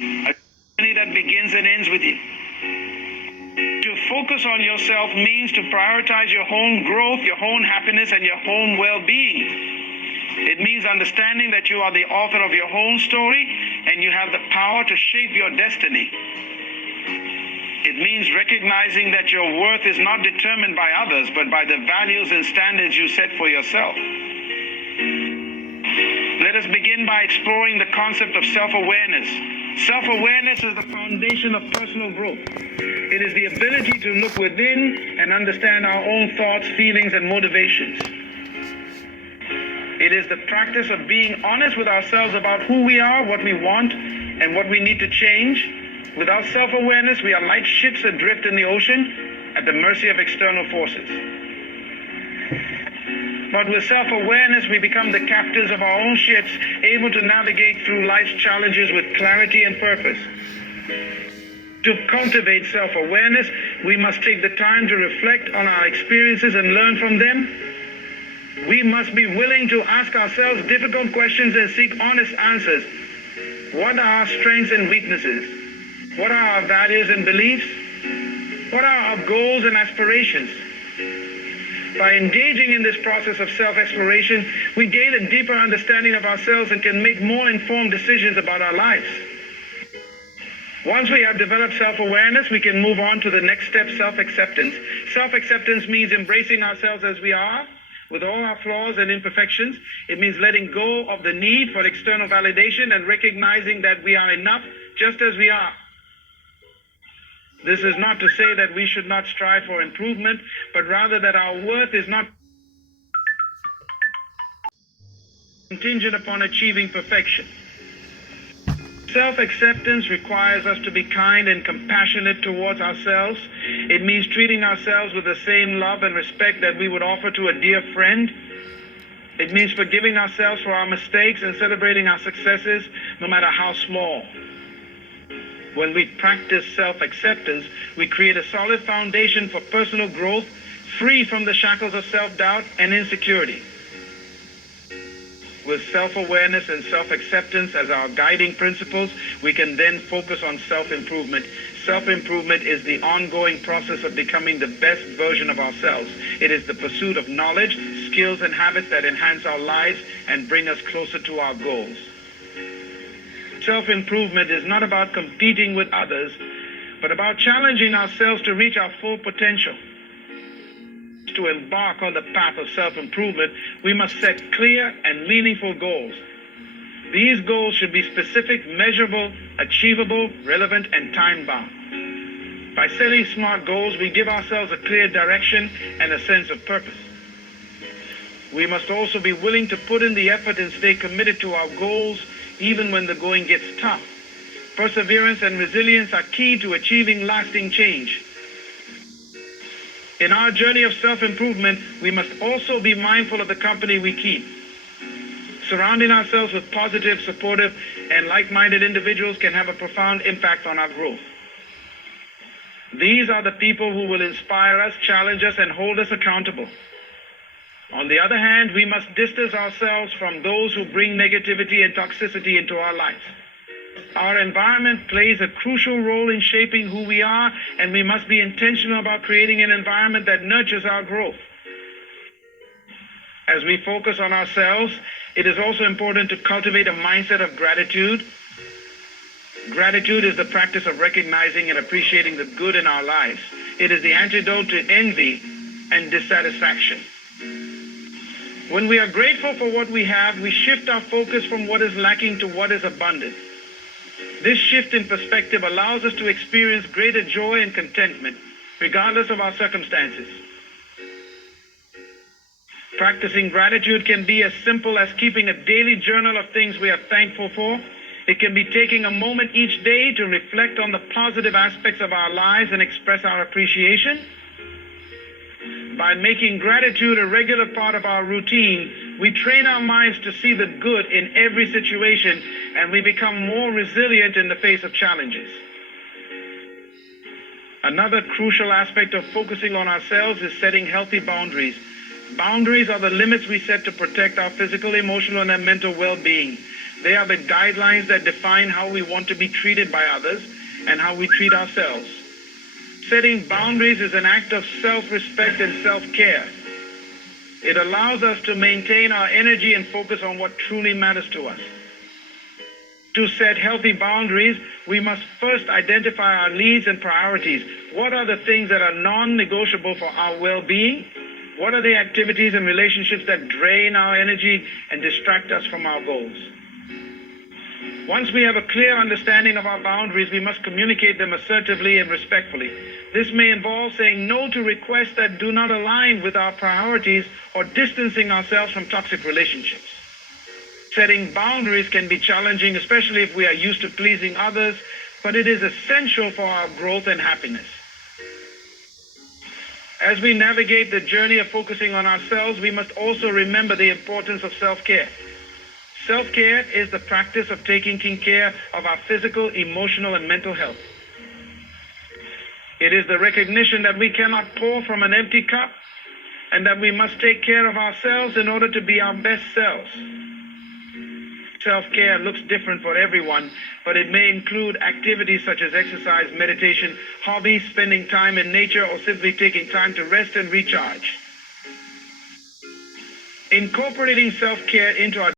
A journey that begins and ends with you. To focus on yourself means to prioritize your own growth, your own happiness, and your own well-being. It means understanding that you are the author of your own story and you have the power to shape your destiny. It means recognizing that your worth is not determined by others, but by the values and standards you set for yourself. Let us begin by exploring the concept of self-awareness. Self-awareness is the foundation of personal growth. It is the ability to look within and understand our own thoughts, feelings, and motivations. It is the practice of being honest with ourselves about who we are, what we want, and what we need to change. Without self-awareness, we are like ships adrift in the ocean at the mercy of external forces. But with self-awareness, we become the captains of our own ships, able to navigate through life's challenges with clarity and purpose. To cultivate self-awareness, we must take the time to reflect on our experiences and learn from them. We must be willing to ask ourselves difficult questions and seek honest answers. What are our strengths and weaknesses? What are our values and beliefs? What are our goals and aspirations? By engaging in this process of self-exploration, we gain a deeper understanding of ourselves and can make more informed decisions about our lives. Once we have developed self-awareness, we can move on to the next step, self-acceptance. Self-acceptance means embracing ourselves as we are, with all our flaws and imperfections. It means letting go of the need for external validation and recognizing that we are enough just as we are. This is not to say that we should not strive for improvement, but rather that our worth is not contingent upon achieving perfection. Self-acceptance requires us to be kind and compassionate towards ourselves. It means treating ourselves with the same love and respect that we would offer to a dear friend. It means forgiving ourselves for our mistakes and celebrating our successes, no matter how small. When we practice self-acceptance, we create a solid foundation for personal growth, free from the shackles of self-doubt and insecurity. With self-awareness and self-acceptance as our guiding principles, we can then focus on self-improvement. Self-improvement is the ongoing process of becoming the best version of ourselves. It is the pursuit of knowledge, skills, and habits that enhance our lives and bring us closer to our goals. Self-improvement is not about competing with others, but about challenging ourselves to reach our full potential. To embark on the path of self-improvement, we must set clear and meaningful goals. These goals should be specific, measurable, achievable, relevant, and time-bound. By setting smart goals, we give ourselves a clear direction and a sense of purpose. We must also be willing to put in the effort and stay committed to our goals, even when the going gets tough. Perseverance and resilience are key to achieving lasting change. In our journey of self-improvement, we must also be mindful of the company we keep. Surrounding ourselves with positive, supportive, and like-minded individuals can have a profound impact on our growth. These are the people who will inspire us, challenge us, and hold us accountable. On the other hand, we must distance ourselves from those who bring negativity and toxicity into our lives. Our environment plays a crucial role in shaping who we are, and we must be intentional about creating an environment that nurtures our growth. As we focus on ourselves, it is also important to cultivate a mindset of gratitude. Gratitude is the practice of recognizing and appreciating the good in our lives. It is the antidote to envy and dissatisfaction. When we are grateful for what we have, we shift our focus from what is lacking to what is abundant. This shift in perspective allows us to experience greater joy and contentment, regardless of our circumstances. Practicing gratitude can be as simple as keeping a daily journal of things we are thankful for. It can be taking a moment each day to reflect on the positive aspects of our lives and express our appreciation. By making gratitude a regular part of our routine, we train our minds to see the good in every situation, and we become more resilient in the face of challenges. Another crucial aspect of focusing on ourselves is setting healthy boundaries. Boundaries are the limits we set to protect our physical, emotional, and mental well-being. They are the guidelines that define how we want to be treated by others and how we treat ourselves. Setting boundaries is an act of self-respect and self-care. It allows us to maintain our energy and focus on what truly matters to us. To set healthy boundaries, we must first identify our needs and priorities. What are the things that are non-negotiable for our well-being? What are the activities and relationships that drain our energy and distract us from our goals? Once we have a clear understanding of our boundaries, we must communicate them assertively and respectfully. This may involve saying no to requests that do not align with our priorities or distancing ourselves from toxic relationships. Setting boundaries can be challenging, especially if we are used to pleasing others, but it is essential for our growth and happiness. As we navigate the journey of focusing on ourselves, we must also remember the importance of self-care. Self-care is the practice of taking care of our physical, emotional, and mental health. It is the recognition that we cannot pour from an empty cup and that we must take care of ourselves in order to be our best selves. Self-care looks different for everyone, but it may include activities such as exercise, meditation, hobbies, spending time in nature, or simply taking time to rest and recharge. Incorporating self-care into our